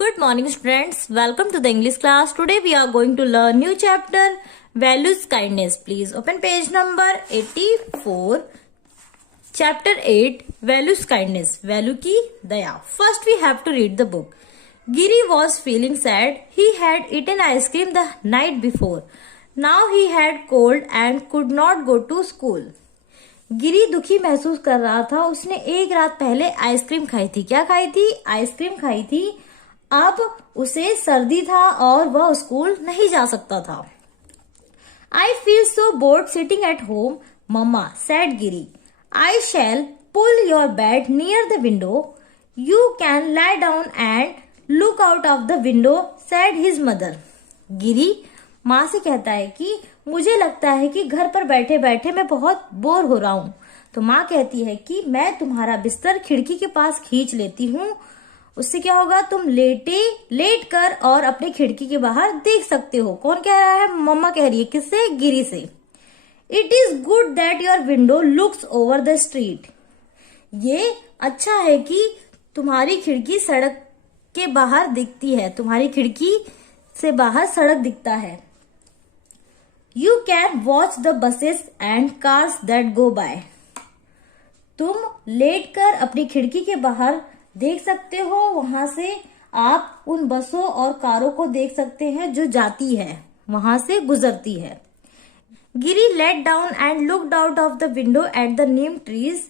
Good morning students, welcome to the English class. Today we are going to learn new chapter Values Kindness. Please open page number 84. Chapter 8 Values Kindness. Value की दया. First we have to read the book. Giri was feeling sad. He had eaten ice cream the night before. Now he had cold and could not go to school. गिरी दुखी महसूस कर रहा था. उसने एक रात पहले आइसक्रीम खाई थी. क्या खाई थी? आइसक्रीम खाई थी. अब उसे सर्दी था और वह स्कूल नहीं जा सकता था. I feel so bored sitting at home mamma said Giri. I shall pull your bed near the window. You can lie down and look out of the window said his mother. Giri माँ से कहता है कि मुझे लगता है कि घर पर बैठे बैठे मैं बहुत बोर हो रहा हूँ. तो माँ कहती है कि मैं तुम्हारा बिस्तर खिड़की के पास खींच लेती हूँ. उससे क्या होगा? तुम लेट कर और अपने खिड़की के बाहर देख सकते हो. कौन कह रहा है? मम्मा कह रही है. किससे? गिरी से. It is good that your window looks over the street. ये अच्छा है कि तुम्हारी खिड़की सड़क के बाहर दिखती है. तुम्हारी खिड़की से बाहर सड़क दिखता है. You can watch the buses and cars that go by. तुम लेट कर अपनी खिड़की के बाहर देख सकते हो. वहां से आप उन बसों और कारों को देख सकते हैं जो जाती है, वहां से गुजरती है. Giri let down and looked out of the window at the neem trees.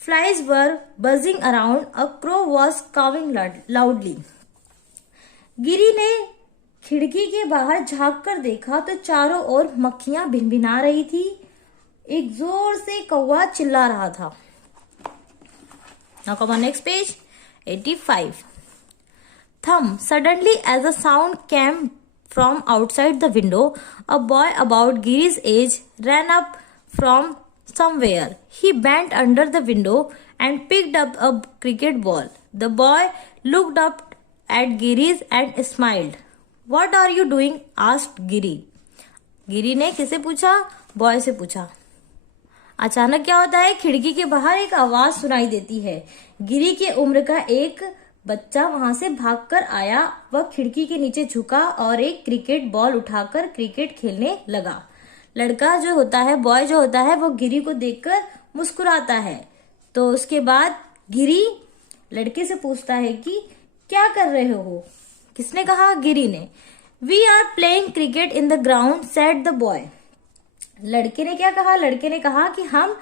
Flies were buzzing around. A crow was cawing loudly. Giri ने खिड़की के बाहर झांक कर देखा तो चारों ओर मक्खियां भिनभिना रही थी. एक जोर से कौवा चिल्ला रहा था. Now come on next page. 85. Thumb. Suddenly as a sound came from outside the window, a boy about Giri's age ran up from somewhere. He bent under the window and picked up a cricket ball. The boy looked up at Giri's and smiled. What are you doing? asked Giri. गिरी ने किसे पूछा? Boy से पूछा. अचानक क्या होता है? खिड़की के बाहर एक आवाज सुनाई देती है. गिरी के उम्र का एक बच्चा वहां से भागकर आया. वह खिड़की के नीचे झुका और एक क्रिकेट बॉल उठाकर क्रिकेट खेलने लगा. लड़का जो होता है, बॉय जो होता है, वो गिरी को देखकर मुस्कुराता है. तो उसके बाद गिरी लड़के से पूछता है कि क्या कर रहे हो? किसने कहा? गिरी ने. We are playing cricket in the ground said the boy. लड़के ने क्या कहा? लड़के ने कहा कि हम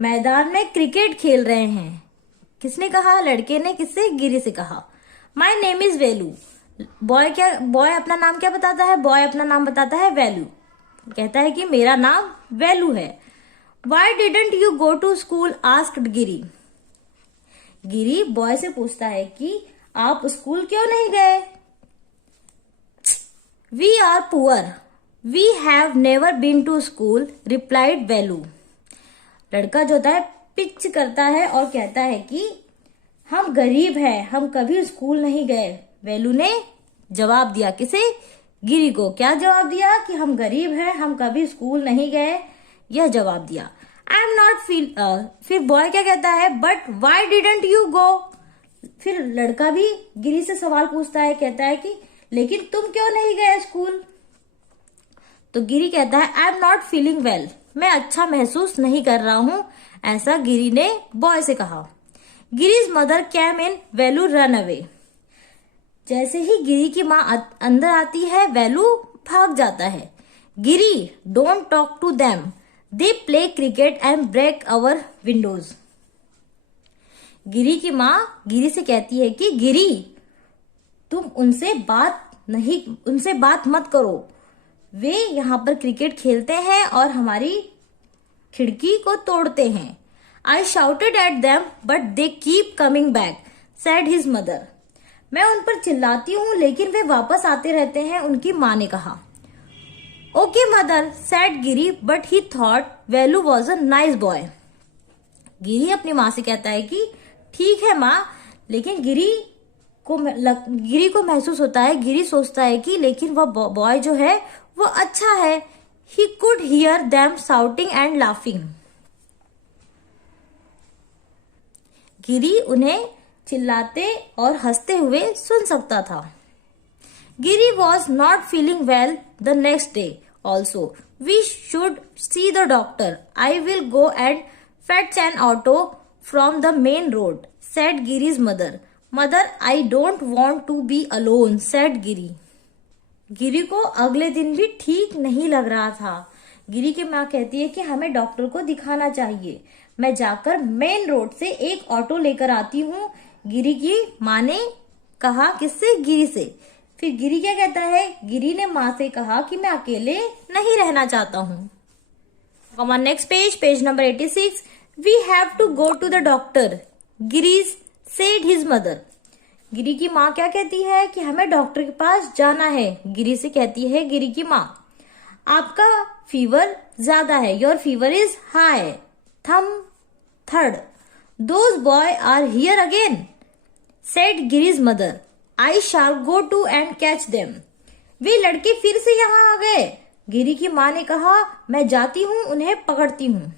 मैदान में क्रिकेट खेल रहे हैं. किसने कहा? लड़के ने. किससे? गिरी से कहा. My name is Velu. Boy अपना नाम क्या बताता है? बॉय अपना नाम बताता है वेलू. कहता है कि मेरा नाम वेलू है. Why didn't you go to school asked Giri. Giri boy से पूछता है कि आप स्कूल क्यों नहीं गए? We are poor. We have never been to school replied Velu. लड़का जो होता है पिच करता है और कहता है कि हम गरीब हैं, हम कभी स्कूल नहीं गए. वेलू ने जवाब दिया. किसे? गिरी को. क्या जवाब दिया? कि हम गरीब हैं, हम कभी स्कूल नहीं गए. यह जवाब दिया. I am not feel. फिर बॉय क्या कहता है? बट वाई डिडंट यू गो. फिर लड़का भी गिरी से सवाल पूछता है. कहता है कि लेकिन तुम क्यों नहीं गए स्कूल? तो गिरी कहता है I am not feeling well. मैं अच्छा महसूस नहीं कर रहा हूं. ऐसा गिरी ने बॉय से कहा. गिरीज मदर कैम इन. वेलू रन अवे. जैसे ही गिरी की माँ अंदर आती है, वेलू भाग जाता है. Giri don't talk to them. They play cricket and break our windows. Giri की माँ गिरी से कहती है कि गिरी तुम उनसे बात मत करो. वे यहाँ पर क्रिकेट खेलते हैं और हमारी खिड़की को तोड़ते हैं. I shouted at them but they keep coming back said his mother. मैं उन पर चिल्लाती हूँ लेकिन वे वापस आते रहते हैं. उनकी माँ ने कहा. Okay mother said Giri but he thought Velu was a nice boy. Giri अपनी माँ से कहता है कि ठीक है माँ, लेकिन गिरी को महसूस होता है, गिरी सोचता है कि लेकिन वह बॉय जो है वो अच्छा है. He could hear them shouting and laughing. Giri उन्हें चिल्लाते और हंसते हुए सुन सकता था। Giri was not feeling well the next day also. We should see the doctor. I will go and fetch an auto from the main road, said Giri's mother. Mother, I don't want to be alone, said Giri. Giri को अगले दिन भी ठीक नहीं लग रहा था। गिरी की माँ कहती है कि हमें डॉक्टर को दिखाना चाहिए। मैं जाकर मेन रोड से एक ऑटो लेकर आती हूँ। गिरी की माँ ने कहा, किससे? गिरी से। फिर गिरी क्या कहता है? गिरी ने माँ से कहा कि मैं अकेले नहीं रहना चाहता हूँ। Come on, next page, page number 86. We have to go to the doctor, Giri said his mother. गिरी की माँ क्या कहती है कि हमें डॉक्टर के पास जाना है। गिरी से कहती है गिरी की माँ, आपका फीवर ज्यादा है, योर फीवर इज हाई, थम थर्ड। Those boys are here again, said Giri's mother. I shall go to and catch them. वे लड़के फिर से यहाँ आ गए। गिरी की माँ ने कहा, मैं जाती हूँ, उन्हें पकड़ती हूँ।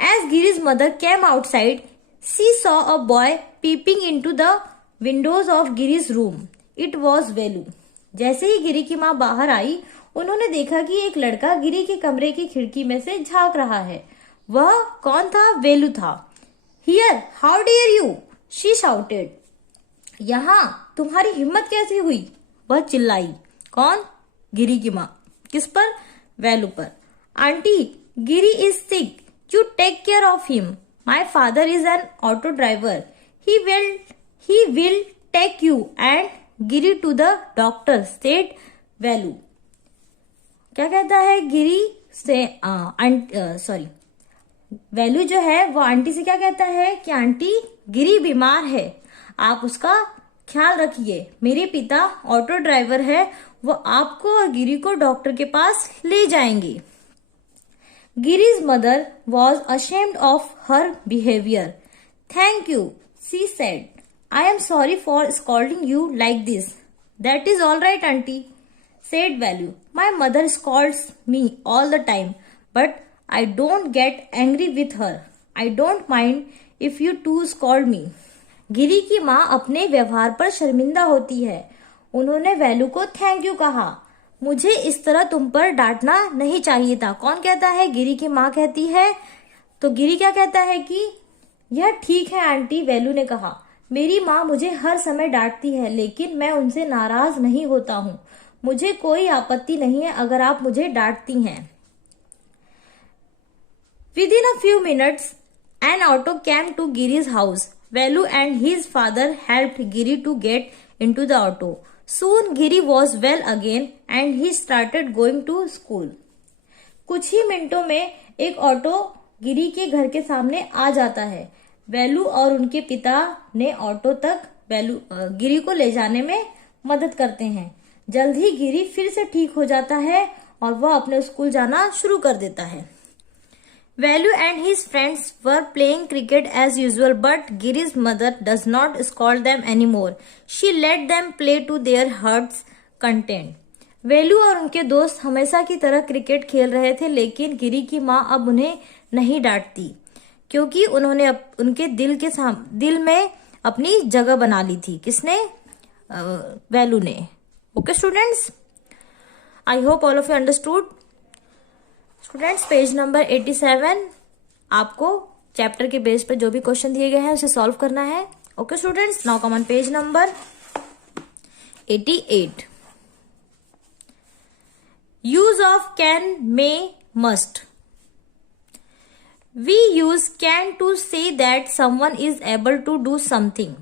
As Giri's mother came outside, she saw a boy peeping into the windows of Giri's room. It was Velu. जैसे ही गिरी की माँ बाहर आई, उन्होंने देखा कि एक लड़का गिरी के कमरे की खिड़की में से झांक रहा है। वह कौन था? वेलू था। Here, how dare you, she shouted. यहाँ तुम्हारी हिम्मत कैसे हुई? वह चिल्लाई। कौन? गिरी की माँ। किस पर? वेलू पर। Aunty, Giri is sick, you take care of him. My father is an auto driver, he will take you and Giri to the doctor, said Velu. क्या कहता है? गिरी से सॉरी वेलू जो है वो आंटी से क्या कहता है कि आंटी, गिरी बीमार है, आप उसका ख्याल रखिए। मेरे पिता ऑटो ड्राइवर है, वो आपको और गिरी को डॉक्टर के पास ले जाएंगे। Giri's mother was ashamed of her behaviour. Thank you, she said. I am sorry for scolding you like this. That is all right aunty, said Value. My mother scolds me all the time, but I don't get angry with her. I don't mind if you too scold me. गिरी की माँ अपने व्यवहार पर शर्मिंदा होती है। उन्होंने value को थैंक यू कहा। मुझे इस तरह तुम पर डांटना नहीं चाहिए था। कौन कहता है? गिरी की माँ कहती है। तो गिरी क्या कहता है कि यह ठीक है आंटी, वैल्यू ने कहा। मेरी माँ मुझे हर समय डांटती है, लेकिन मैं उनसे नाराज नहीं होता हूँ। मुझे कोई आपत्ति नहीं है अगर आप मुझे डांटती हैं। Within a few minutes, an auto came to Giri's house. Velu and his father helped Giri to get into the auto. Soon Giri was well again and he started going to school. कुछ ही मिनटों में एक auto गिरी के घर के सामने आ जाता है। वेलू और उनके पिता ने ऑटो तक गिरी को ले जाने में मदद करते हैं। जल्द ही गिरी फिर से ठीक हो जाता है और वह अपने स्कूल जाना शुरू कर देता है। Velu and his friends were playing cricket as usual, but Giri's mother does not scold them any more. She let them play to their hearts content. Velu और उनके दोस्त हमेशा की तरह क्रिकेट खेल रहे थे, लेकिन गिरी की माँ अब उन्हें नहीं डांटती, क्योंकि उन्होंने उनके दिल में अपनी जगह बना ली थी। किसने? वेलू ने। Okay students, I hope all of you understood. Students, page number 87 आपको चैप्टर के बेस पर जो भी क्वेश्चन दिए गए हैं उसे सॉल्व करना है। Okay students, now come on page number 88. Use of can, may, must. We use can to say that someone is able to do something.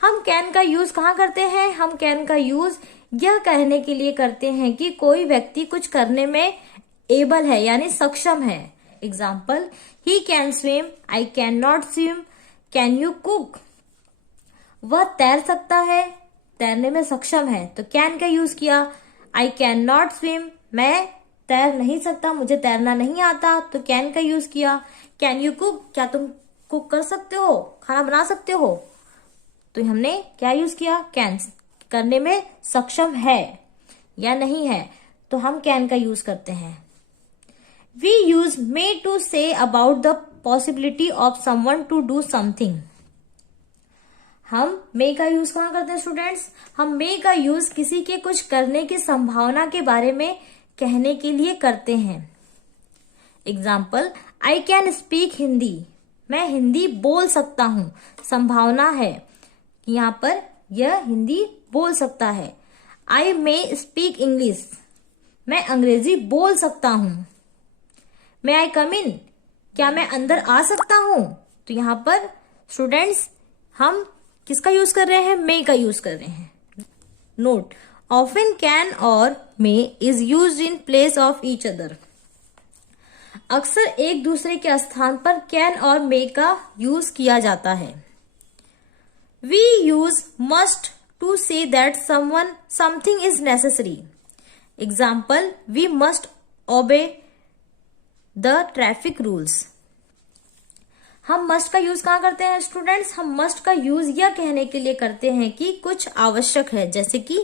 हम कैन का यूज कहाँ करते हैं? हम कैन का यूज यह कहने के लिए करते हैं कि कोई व्यक्ति कुछ करने में एबल है, यानी सक्षम है। Example, he can swim, I can not swim, can you cook. वह तैर सकता है, तैरने में सक्षम है, तो कैन का यूज किया। आई कैन नॉट स्विम, मैं तैर नहीं सकता, मुझे तैरना नहीं आता, तो कैन का यूज किया। कैन यू कुक, क्या तुम कुक कर सकते हो, खाना बना सकते हो, तो हमने क्या यूज किया? कैन। करने में सक्षम है या नहीं है, तो हम कैन का यूज करते हैं। We use may to say about the possibility of someone to do something. हम मे का यूज कहाँ करते हैं स्टूडेंट्स? हम मे का यूज किसी के कुछ करने की संभावना के बारे में कहने के लिए करते हैं। Example, I can speak Hindi, मैं हिंदी बोल सकता हूं। संभावना है कि यहाँ पर यह हिंदी बोल सकता है। आई मे स्पीक इंग्लिश, मैं अंग्रेजी बोल सकता हूं। मे आई कम इन, क्या मैं अंदर आ सकता हूं? तो यहाँ पर स्टूडेंट्स हम किसका यूज कर रहे हैं? मे का यूज कर रहे हैं। Note, often can or may is used in place of each other. अक्सर एक दूसरे के स्थान पर कैन और मे का यूज किया जाता है। We use must to say that something is necessary. Example, we must obey the traffic rules. हम मस्ट का यूज कहाँ करते हैं स्टूडेंट्स? हम मस्ट का यूज यह कहने के लिए करते हैं कि कुछ आवश्यक है, जैसे कि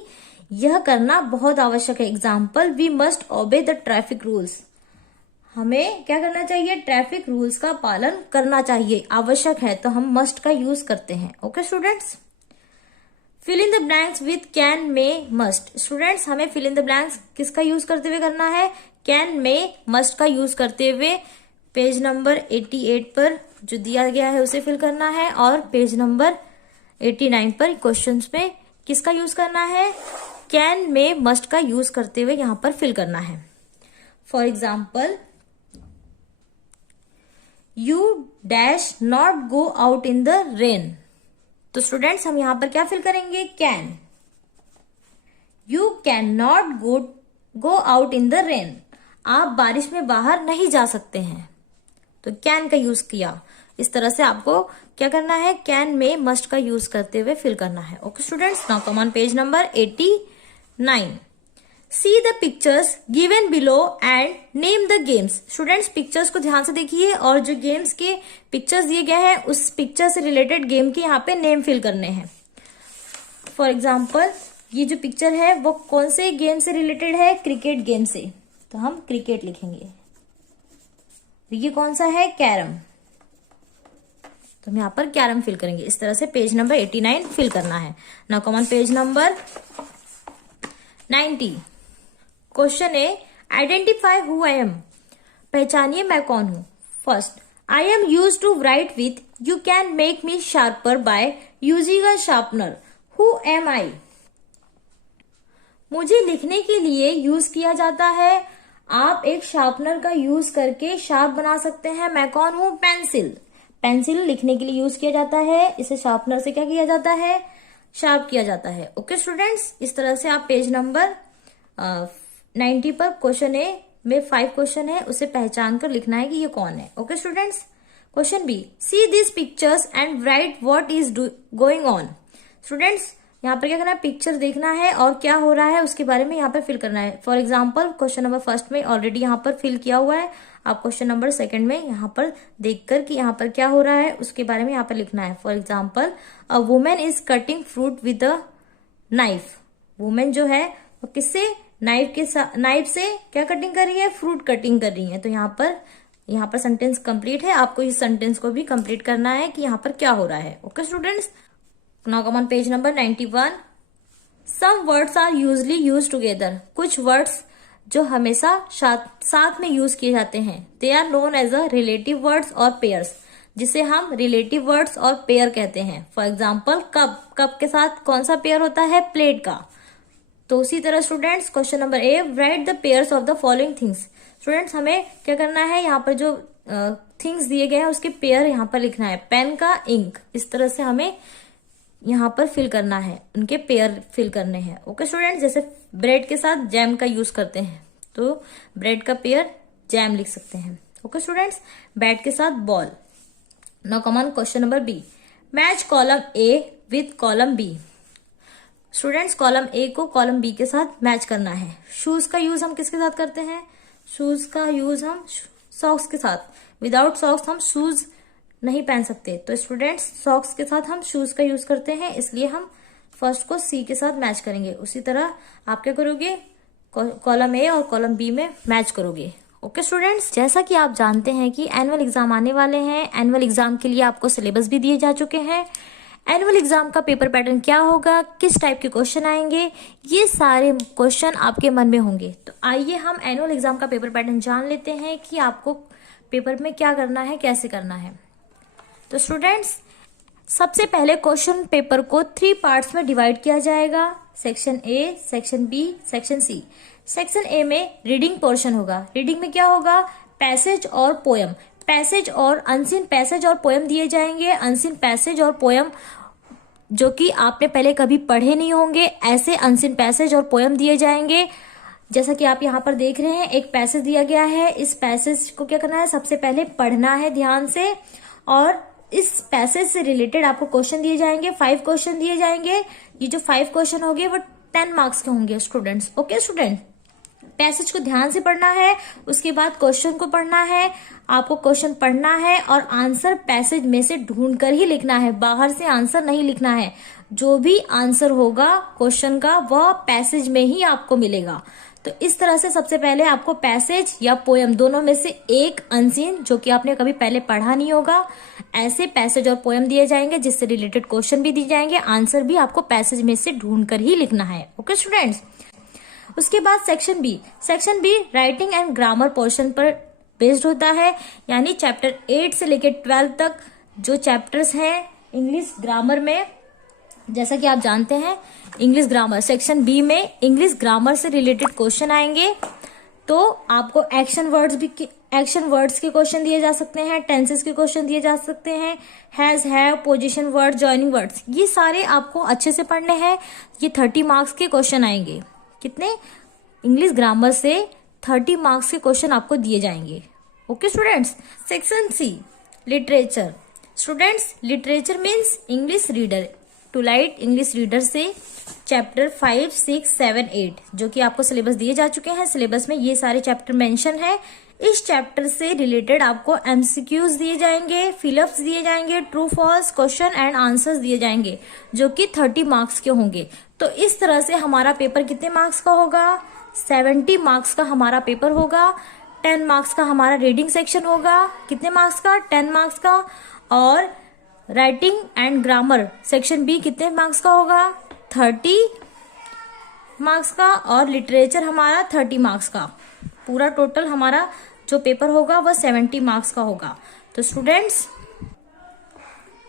यह करना बहुत आवश्यक है। Example, we must obey the traffic rules. हमें क्या करना चाहिए? ट्रैफिक रूल्स का पालन करना चाहिए, आवश्यक है, तो हम मस्ट का यूज करते हैं। Okay students, fill in the blanks with can, may, must. Students, हमें फिल इन द ब्लैंक्स किसका यूज करते हुए करना है? कैन, मे, मस्ट का यूज करते हुए पेज नंबर 88 पर जो दिया गया है उसे फिल करना है, और पेज नंबर 89 पर क्वेश्चंस में किसका यूज करना है? कैन, मे, मस्ट का यूज करते हुए यहां पर फिल करना है। For example, you dash not go out in the rain. तो स्टूडेंट्स, हम यहां पर क्या फिल करेंगे? Can. You can not go out in the rain, आप बारिश में बाहर नहीं जा सकते हैं, तो कैन का यूज किया। इस तरह से आपको क्या करना है? कैन, में, मस्ट का यूज करते हुए फिल करना है। Okay students, now come on page number 89। See the pictures given below and name the games. Students, pictures को ध्यान से देखिए और जो गेम्स के पिक्चर्स दिए गए हैं उस पिक्चर से रिलेटेड गेम के यहाँ पे नेम फिल करने हैं। फॉर एग्जाम्पल, ये जो पिक्चर है वो कौन से गेम से रिलेटेड है? क्रिकेट गेम से, तो हम क्रिकेट लिखेंगे। ये कौन सा है? कैरम, तो हम यहाँ पर कैरम फिल करेंगे। इस तरह से पेज नंबर 89 फिल करना है। Now come on page number 90। Question A, identify who I am. पहचानिए मैं कौन हूं। First, I am use to write with, you can make me sharper by using a sharpener. Who am I. मुझे लिखने के लिए यूज किया जाता है, आप एक शार्पनर का यूज करके शार्प बना सकते हैं। मैं कौन हूं? पेंसिल। पेंसिल लिखने के लिए यूज किया जाता है, इसे शार्पनर से क्या किया जाता है? शार्प किया जाता है। ओके स्टूडेंट्स, इस तरह से आप पेज नंबर 90 पर क्वेश्चन ए में 5 क्वेश्चन है, उसे पहचान कर लिखना है कि ये कौन है। Okay students, question B, see this pictures and write what is going on. Students, यहाँ पर क्या करना है? पिक्चर देखना है और क्या हो रहा है उसके बारे में यहाँ पर फिल करना है। For example, question number first में ऑलरेडी यहाँ पर फिल किया हुआ है, आप क्वेश्चन नंबर सेकंड में यहाँ पर देखकर कि यहाँ पर क्या हो रहा है उसके बारे में यहाँ पर लिखना है। For example, a women is cutting fruit with a knife. Women जो है वो किससे? नाइफ से क्या कटिंग कर रही है? फ्रूट कटिंग कर रही है। तो यहाँ पर सेंटेंस कंप्लीट है, आपको इस सेंटेंस को भी कंप्लीट करना है कि यहाँ पर क्या हो रहा है। Okay students, now come on page number 91। Some words are usually use together. कुछ वर्ड्स जो हमेशा साथ में यूज किए जाते हैं, they are known as a relative words और पेयर्स, जिसे हम रिलेटिव वर्ड्स और पेयर कहते हैं। फॉर एग्जाम्पल, कप, कप के साथ कौन सा पेयर होता है? प्लेट का। तो उसी तरह students, question number A, right the pairs of the following things. Students, हमें क्या करना है? यहाँ पर जो थिंग्स दिए गए हैं उसके पेयर यहाँ पर लिखना है। पेन का इंक, इस तरह से हमें यहाँ पर फिल करना है, उनके पेयर फिल करने हैं। ओके स्टूडेंट्स, जैसे ब्रेड के साथ जैम का यूज करते हैं तो ब्रेड का पेयर जैम लिख सकते हैं। ओके स्टूडेंट्स, बैट के साथ ball. Now come on question number B, match column A with column B. Students, column A को कॉलम बी के साथ मैच करना है। शूज का यूज हम किसके साथ करते हैं? शूज का यूज हम सॉक्स के साथ, विदाउट सॉक्स हम शूज नहीं पहन सकते, तो स्टूडेंट्स सॉक्स के साथ हम शूज का यूज करते हैं, इसलिए हम फर्स्ट को सी के साथ मैच करेंगे। उसी तरह आप क्या करोगे? कॉलम ए और कॉलम बी में मैच करोगे। ओके स्टूडेंट्स, जैसा कि आप जानते हैं कि एनुअल एग्जाम आने वाले हैं, एनुअल एग्जाम के लिए आपको सिलेबस भी दिए जा चुके हैं। एनुअल एग्जाम का पेपर पैटर्न क्या होगा, किस टाइप के क्वेश्चन आएंगे, ये सारे क्वेश्चन आपके मन में होंगे। तो आइए हम एनुअल एग्जाम का पेपर पैटर्न जान लेते हैं कि आपको पेपर में क्या करना है, कैसे करना है। तो स्टूडेंट्स, सबसे पहले क्वेश्चन पेपर को 3 पार्ट्स में डिवाइड किया जाएगा, section A, section B, section C. Section A में रीडिंग पोर्शन होगा। रीडिंग में क्या होगा, पैसेज और पोयम। पैसेज और अनसीन पैसेज और पोयम दिए जाएंगे। अनसीन पैसेज और पोयम जो कि आपने पहले कभी पढ़े नहीं होंगे, ऐसे अनसीन पैसेज और पोयम दिए जाएंगे। जैसा कि आप यहाँ पर देख रहे हैं, एक पैसेज दिया गया है। इस पैसेज को क्या करना है, सबसे पहले पढ़ना है ध्यान से, और इस पैसेज से रिलेटेड आपको क्वेश्चन दिए जाएंगे। 5 क्वेश्चन दिए जाएंगे। ये जो 5 क्वेश्चन होंगे वो 10 मार्क्स के होंगे स्टूडेंट्स। ओके स्टूडेंट, पैसेज को ध्यान से पढ़ना है, उसके बाद क्वेश्चन को पढ़ना है। आपको क्वेश्चन पढ़ना है और आंसर पैसेज में से ढूंढकर ही लिखना है, बाहर से आंसर नहीं लिखना है। जो भी आंसर होगा क्वेश्चन का वह पैसेज में ही आपको मिलेगा। तो इस तरह से सबसे पहले आपको पैसेज या पोयम दोनों में से एक अनसीन, जो कि आपने कभी पहले पढ़ा नहीं होगा, ऐसे पैसेज और पोयम दिए जाएंगे जिससे रिलेटेड क्वेश्चन भी दिए जाएंगे। आंसर भी आपको पैसेज में से ढूंढकर ही लिखना है। ओके स्टूडेंट्स, उसके बाद section B. Section B writing and grammar portion पर बेस्ड होता है, यानी चैप्टर 8 से लेकर 12 तक जो चैप्टर्स हैं इंग्लिश ग्रामर में, जैसा कि आप जानते हैं इंग्लिश ग्रामर सेक्शन बी में इंग्लिश ग्रामर से रिलेटेड क्वेश्चन आएंगे। तो आपको एक्शन वर्ड्स के क्वेश्चन दिए जा सकते हैं, टेंसेस के क्वेश्चन दिए जा सकते हैं, has, have, position word, joining words, ये सारे आपको अच्छे से पढ़ने हैं। ये 30 मार्क्स के क्वेश्चन आएंगे। कितने, इंग्लिश ग्रामर से 30 मार्क्स के क्वेश्चन आपको दिए जाएंगे। Okay students. Section C literature. Students, literature means English reader. To light English reader से चैप्टर 5, 6, 7, 8 जो कि आपको सिलेबस दिए जा चुके हैं। सिलेबस में ये सारे चैप्टर मेंशन है। इस चैप्टर से रिलेटेड आपको एमसीक्यूज दिए जाएंगे, फिलअप्स दिए जाएंगे, true false question and answers दिए जाएंगे, जो कि 30 मार्क्स के होंगे। तो इस तरह से हमारा पेपर कितने मार्क्स का होगा, 70 मार्क्स का हमारा पेपर होगा। 10 मार्क्स का हमारा रीडिंग सेक्शन होगा। कितने मार्क्स का, 10 मार्क्स का। और writing and grammar section B कितने मार्क्स का होगा, 30 मार्क्स का। और लिटरेचर हमारा 30 मार्क्स का। पूरा टोटल हमारा जो पेपर होगा वह 70 मार्क्स का होगा। तो स्टूडेंट्स,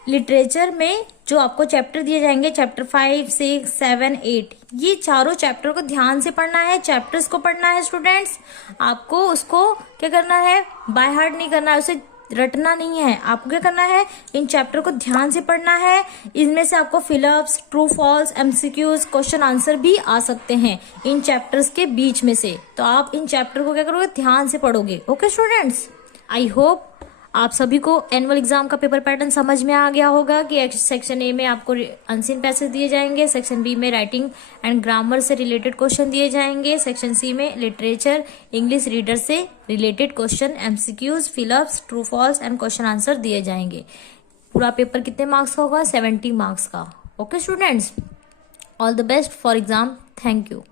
लिटरेचर में जो आपको चैप्टर दिए जाएंगे, चैप्टर 5, 6, 7, 8, ये चारों चैप्टर को ध्यान से पढ़ना है, चैप्टर्स को पढ़ना है स्टूडेंट्स। आपको उसको क्या करना है, बाय हार्ट नहीं करना है, उसे रटना नहीं है। आपको क्या करना है, इन चैप्टर को ध्यान से पढ़ना है। इनमें से आपको fill ups, true false, MCQs, question answer भी आ सकते हैं इन चैप्टर्स के बीच में से। तो आप इन चैप्टर को क्या करोगे, ध्यान से पढ़ोगे। ओके स्टूडेंट्स, आई होप आप सभी को एनुअल एग्जाम का पेपर पैटर्न समझ में आ गया होगा कि सेक्शन ए में आपको अनसीन पैसेज दिए जाएंगे, सेक्शन बी में राइटिंग एंड ग्रामर से रिलेटेड क्वेश्चन दिए जाएंगे, सेक्शन सी में लिटरेचर इंग्लिश रीडर से related question, MCQs, fill ups, true false and question answer दिए जाएंगे। पूरा पेपर कितने मार्क्स का होगा, 70 मार्क्स का। Okay students, all the best for exam. Thank you.